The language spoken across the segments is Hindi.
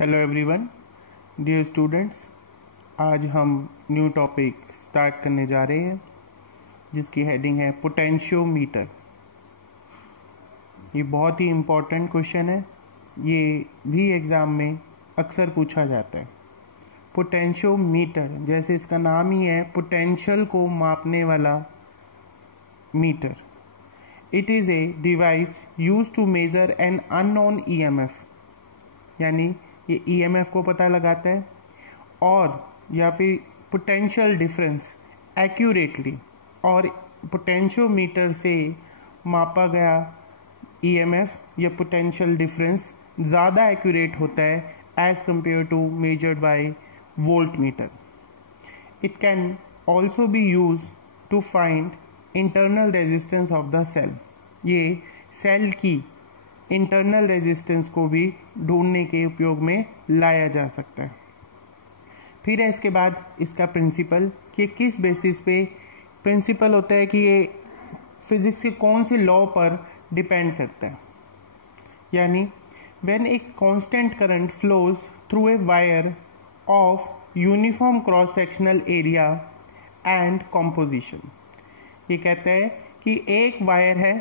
Hello everyone, dear students. आज हम न्यू टॉपिक स्टार्ट करने जा रहे हैं जिसकी हेडिंग है पोटेंशियोमीटर। ये बहुत ही इम्पोर्टेंट क्वेश्चन है, ये भी एग्ज़ाम में अक्सर पूछा जाता है। पोटेंशियोमीटर जैसे इसका नाम ही है, पोटेंशियल को मापने वाला meter. It is a device use to measure an unknown EMF, यानी ये ईएमएफ को पता लगाता है और या फिर पोटेंशियल डिफरेंस एक्यूरेटली, और पोटेंशियोमीटर से मापा गया ईएमएफ या पोटेंशियल डिफरेंस ज़्यादा एक्यूरेट होता है as compare to measured by voltmeter. It can also be use to find internal resistance of the cell. ये सेल की इंटरनल रेजिस्टेंस को भी ढूंढने के उपयोग में लाया जा सकता है। फिर है इसके बाद इसका प्रिंसिपल, कि किस बेसिस पे प्रिंसिपल होता है, कि ये फिजिक्स के कौन से लॉ पर डिपेंड करता है। यानी when a constant current flows through a wire of uniform cross sectional area and composition. ये कहता है कि एक वायर है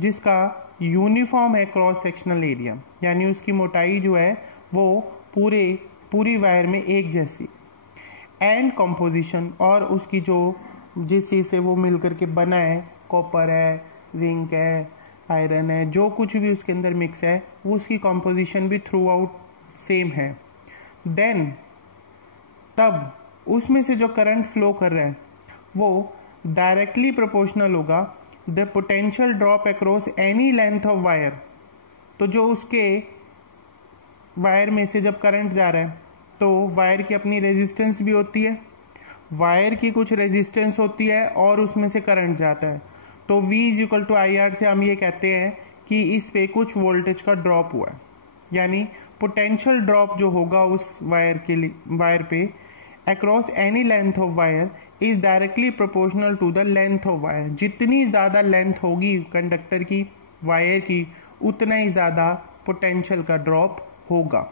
जिसका यूनिफॉर्म है क्रॉस सेक्शनल एरिया, यानी उसकी मोटाई जो है वो पूरी वायर में एक जैसी, एंड कंपोजिशन, और उसकी जो जिस चीज़ से वो मिल करके बना है, कॉपर है, जिंक है, आयरन है, जो कुछ भी उसके अंदर मिक्स है, वो उसकी कंपोजिशन भी थ्रू आउट सेम है। देन तब उसमें से जो करंट फ्लो कर रहा है वो डायरेक्टली प्रोपोर्शनल होगा the potential drop across any length of wire. तो जो उसके वायर में से जब करंट जा रहा है तो वायर की अपनी रेजिस्टेंस भी होती है, वायर की कुछ रेजिस्टेंस होती है और उसमें से करंट जाता है। तो V is to I R से हम ये कहते हैं कि इस पे कुछ वोल्टेज का ड्रॉप हुआ है, यानी पोटेंशियल ड्रॉप जो होगा उस वायर पे across any length of wire is directly proportional to the length of wire. जितनी ज़्यादा लेंथ होगी कंडक्टर की, वायर की, उतना ही ज़्यादा पोटेंशियल का ड्रॉप होगा।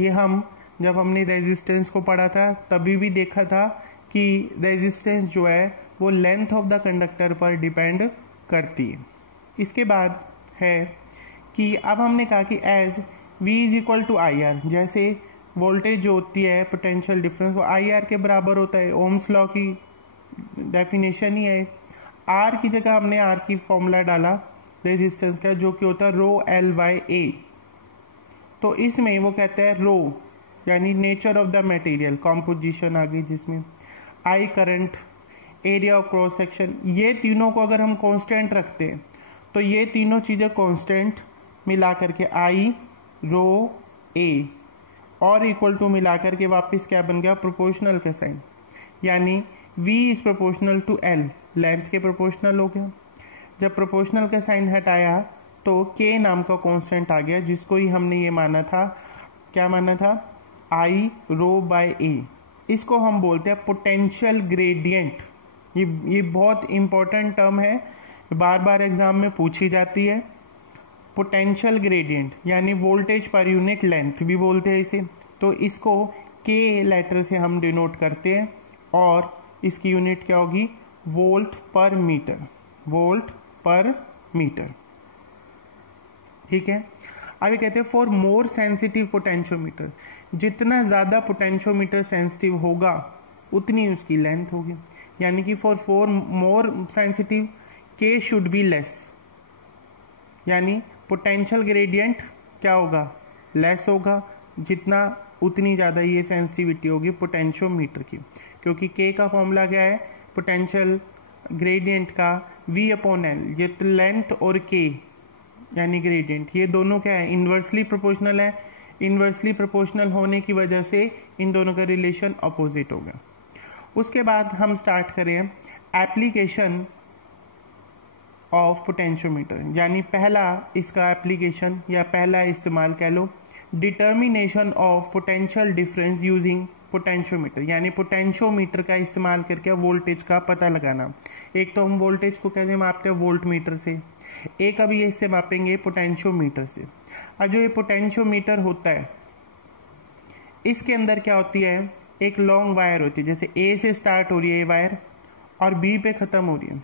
ये हम जब हमने रेजिस्टेंस को पढ़ा था तभी भी देखा था कि रेजिस्टेंस जो है वो लेंथ ऑफ द कंडक्टर पर डिपेंड करती है। इसके बाद है कि अब हमने कहा कि as V is to I R, जैसे वोल्टेज जो होती है पोटेंशियल डिफरेंस वो आई आर के बराबर होता है। ओम्स लॉ की डेफिनेशन ही है। आर की जगह हमने आर की फॉर्मूला डाला रेजिस्टेंस का, जो कि होता है रो एल बाई ए। तो इसमें वो कहता है रो यानी nature of the material, composition आ गई जिसमें, I current, area of cross section. ये तीनों को अगर हम कांस्टेंट रखते हैं तो ये तीनों चीज़ें कांस्टेंट मिला करके आई रो ए और इक्वल टू मिला करके वापस क्या बन गया, प्रोपोर्शनल का साइन, यानी V is proportional to L, length के प्रोपोर्शनल हो गया। जब प्रोपोर्शनल का साइन हटाया तो K नाम का कांस्टेंट आ गया, जिसको ही हमने ये माना था, क्या माना था, I रो बाय A। इसको हम बोलते हैं पोटेंशियल ग्रेडियंट। ये बहुत इंपॉर्टेंट टर्म है, बार बार एग्जाम में पूछी जाती है। पोटेंशियल ग्रेडियंट यानी वोल्टेज पर यूनिट लेंथ भी बोलते हैं इसे। तो इसको K लेटर से हम डिनोट करते हैं और इसकी यूनिट क्या होगी, वोल्ट पर मीटर, वोल्ट पर मीटर। ठीक है। अभी कहते हैं फॉर मोर सेंसिटिव पोटेंशियोमीटर, जितना ज़्यादा पोटेंशियोमीटर सेंसिटिव होगा उतनी उसकी लेंथ होगी, यानी कि for more sensitive K should be less, यानी पोटेंशियल ग्रेडियंट क्या होगा, लेस होगा, जितना उतनी ज़्यादा ये सेंसिटिविटी होगी पोटेंशियोमीटर की। क्योंकि K का फॉर्मूला क्या है, पोटेंशियल ग्रेडियंट का V अपॉन L, ये लेंथ और K यानी ग्रेडियंट, ये दोनों क्या है, इन्वर्सली प्रोपोर्शनल है। इन्वर्सली प्रोपोर्शनल होने की वजह से इन दोनों का रिलेशन अपोजिट होगा। उसके बाद हम स्टार्ट करें एप्लीकेशन ऑफ पोटेंशियोमीटर, यानी पहला इसका एप्लीकेशन या पहला इस्तेमाल कह लो, determination of potential difference using potentiometer, यानी पोटेंशियोमीटर का इस्तेमाल करके वोल्टेज का पता लगाना। एक तो हम वोल्टेज को कैसे मापते हैं, वोल्ट मीटर से, एक अभी इससे मापेंगे पोटेंशियोमीटर से। अब जो ये पोटेंशियोमीटर होता है इसके अंदर क्या होती है, एक लॉन्ग वायर होती है, जैसे ए से स्टार्ट हो रही है ये वायर और बी पे ख़त्म हो रही है।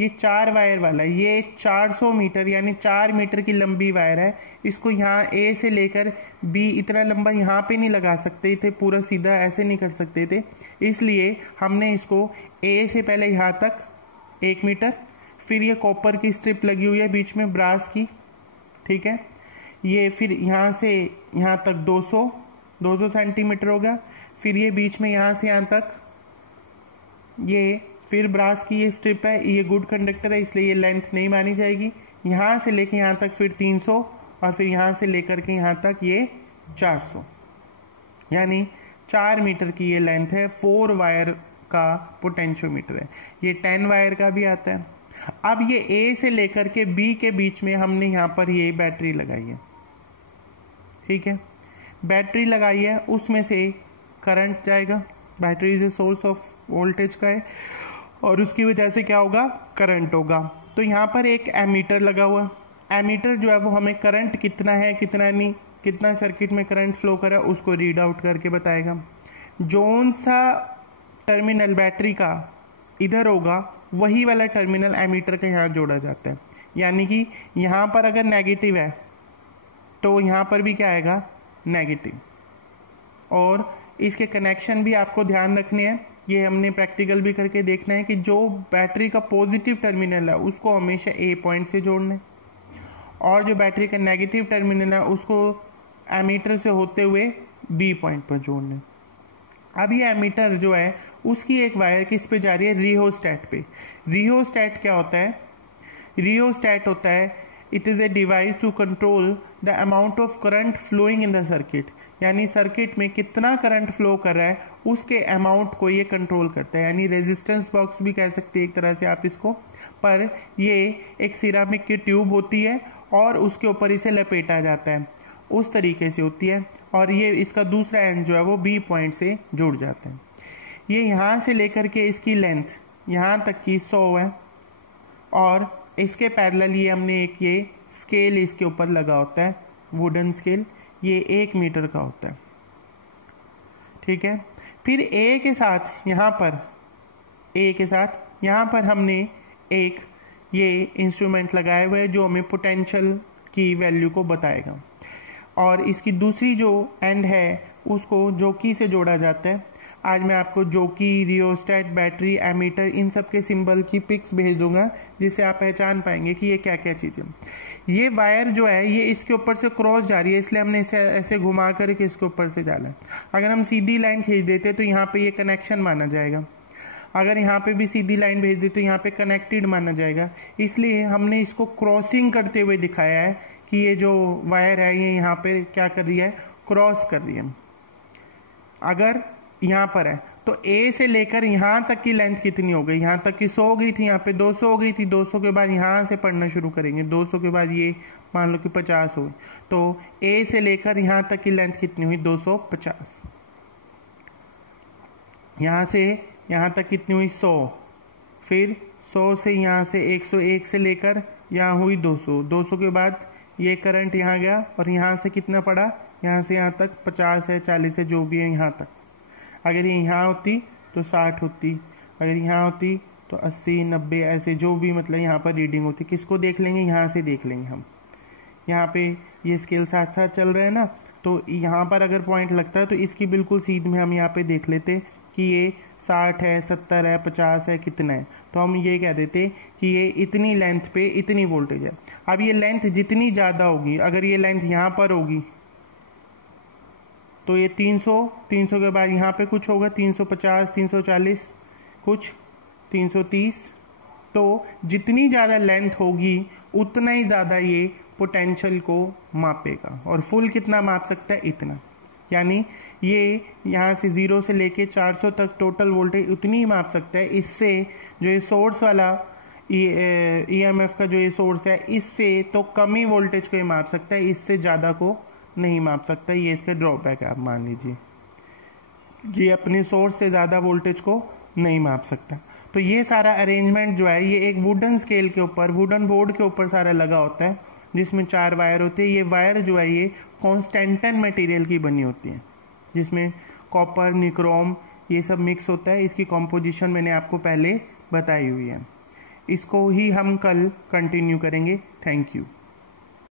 ये 4 वायर वाला, ये 400 मीटर यानी 4 मीटर की लंबी वायर है। इसको यहाँ ए से लेकर बी इतना लंबा यहाँ पे नहीं लगा सकते थे, पूरा सीधा ऐसे नहीं कर सकते थे, इसलिए हमने इसको ए से पहले यहाँ तक 1 मीटर, फिर ये कॉपर की स्ट्रिप लगी हुई है बीच में ब्रास की, ठीक है, ये फिर यहाँ से यहाँ तक 200 सेंटीमीटर होगा, फिर ये बीच में यहाँ से यहाँ तक ये फिर ब्रास की ये स्ट्रिप है, ये गुड कंडक्टर है इसलिए ये लेंथ नहीं मानी जाएगी। यहाँ से लेके यहाँ तक फिर 300 और फिर यहाँ से लेकर के यहाँ तक ये 400, यानी 4 मीटर की ये लेंथ है। 4 वायर का पोटेंशियोमीटर है। ये 10 वायर का भी आता है। अब ये ए से लेकर के बी के बीच में हमने यहाँ पर ये बैटरी लगाई है, ठीक है, बैटरी लगाई है, उसमें से करंट जाएगा, battery is a source of voltage का है और उसकी वजह से क्या होगा, करंट होगा। तो यहाँ पर एक एमीटर लगा हुआ है। एमीटर जो है वो हमें करंट कितना है कितना नहीं, कितना सर्किट में करंट फ्लो करा उसको रीड आउट करके बताएगा। जोन सा टर्मिनल बैटरी का इधर होगा वही वाला टर्मिनल एमीटर का यहाँ जोड़ा जाता है, यानी कि यहाँ पर अगर नेगेटिव है तो यहाँ पर भी क्या आएगा, नेगेटिव। और इसके कनेक्शन भी आपको ध्यान रखने हैं, ये हमने प्रैक्टिकल भी करके देखना है कि जो बैटरी का पॉजिटिव टर्मिनल है उसको हमेशा ए पॉइंट से जोड़ना है और जो बैटरी का नेगेटिव टर्मिनल है उसको एमीटर से होते हुए बी पॉइंट पर जोड़ना है। अब ये एमीटर जो है उसकी एक वायर किस पे जा रही है, रियोस्टैट पे। रियोस्टैट क्या होता है, रियोस्टैट होता है it is a device to control the amount of current flowing in the circuit, यानी सर्किट में कितना करंट फ्लो कर रहा है उसके अमाउंट को ये कंट्रोल करता है, यानी रेजिस्टेंस बॉक्स भी कह सकते हैं एक तरह से आप इसको। पर ये एक सिरामिक की ट्यूब होती है और उसके ऊपर इसे लपेटा जाता है, उस तरीके से होती है और ये इसका दूसरा एंड जो है वो बी पॉइंट से जुड़ जाता है। ये यहाँ से लेकर के इसकी लेंथ यहाँ तक की 100 है और इसके पैरेलल ये हमने एक ये स्केल इसके ऊपर लगा होता है, वुडन स्केल, ये 1 मीटर का होता है, ठीक है। फिर ए के साथ यहाँ पर, ए के साथ यहाँ पर हमने एक ये इंस्ट्रूमेंट लगाए हुए है जो हमें पोटेंशियल की वैल्यू को बताएगा और इसकी दूसरी जो एंड है उसको जोकी से जोड़ा जाता है। आज मैं आपको जोकी, रियोस्टैट, बैटरी, एमीटर इन सब के सिंबल की पिक्स भेज दूंगा जिससे आप पहचान पाएंगे कि ये क्या क्या चीज़ें। ये वायर जो है ये इसके ऊपर से क्रॉस जा रही है इसलिए हमने इसे ऐसे घुमा करके इसके ऊपर से डाला है। अगर हम सीधी लाइन खींच देते तो यहाँ पे ये कनेक्शन माना जाएगा, अगर यहाँ पे भी सीधी लाइन भेज देते तो यहाँ पे कनेक्टेड माना जाएगा, इसलिए हमने इसको क्रॉसिंग करते हुए दिखाया है कि ये जो वायर है ये यहाँ पे क्या कर रही है, क्रॉस कर रही है। अगर यहाँ पर है तो ए से लेकर यहाँ तक की लेंथ कितनी हो गई, यहाँ तक की 100 हो गई थी, यहाँ पे 200 हो गई थी, 200 के बाद यहाँ से पढ़ना शुरू करेंगे, 200 के बाद ये मान लो कि 50 हो गई, तो ए से लेकर यहाँ तक की लेंथ कितनी हुई, 250। यहाँ से यहाँ तक कितनी हुई, 100, फिर 100 से यहाँ से 101 से लेकर यहाँ हुई 200, 200 के बाद ये करंट यहाँ गया और यहाँ से कितना पड़ा, यहाँ से यहाँ तक 50 है, 40 है, जो भी है यहाँ तक। अगर ये यहाँ होती तो 60 होती, अगर यहाँ होती तो 80, 90 ऐसे जो भी मतलब यहाँ पर रीडिंग होती। किसको देख लेंगे, यहाँ से देख लेंगे हम, यहाँ पे ये स्केल साथ साथ चल रहे हैं ना, तो यहाँ पर अगर पॉइंट लगता है तो इसकी बिल्कुल सीध में हम यहाँ पे देख लेते कि ये 60 है, 70 है, 50 है, कितना है, तो हम ये कह देते कि ये इतनी लेंथ पे इतनी वोल्टेज है। अब ये लेंथ जितनी ज़्यादा होगी, अगर ये लेंथ यहाँ पर होगी तो ये 300, 300 के बाद यहाँ पे कुछ होगा 350, 340, कुछ 330, तो जितनी ज़्यादा लेंथ होगी उतना ही ज़्यादा ये पोटेंशियल को मापेगा और फुल कितना माप सकता है, इतना। यानी ये यहाँ से 0 से लेके 400 तक टोटल वोल्टेज उतनी ही माप सकता है। इससे जो ये सोर्स वाला EMF का जो ये सोर्स है इससे तो कम ही वोल्टेज को ये माप सकता है, इससे ज़्यादा को नहीं माप सकता। ये इसका ड्रॉबैक है। आप मान लीजिए ये अपने सोर्स से ज़्यादा वोल्टेज को नहीं माप सकता। तो ये सारा अरेंजमेंट जो है ये एक वुडन स्केल के ऊपर, वुडन बोर्ड के ऊपर सारा लगा होता है जिसमें 4 वायर होते हैं। ये वायर जो है ये कॉन्स्टेंटन मटेरियल की बनी होती है, जिसमें कॉपर, निक्रोम ये सब मिक्स होता है। इसकी कॉम्पोजिशन मैंने आपको पहले बताई हुई है। इसको ही हम कल कंटिन्यू करेंगे। Thank you.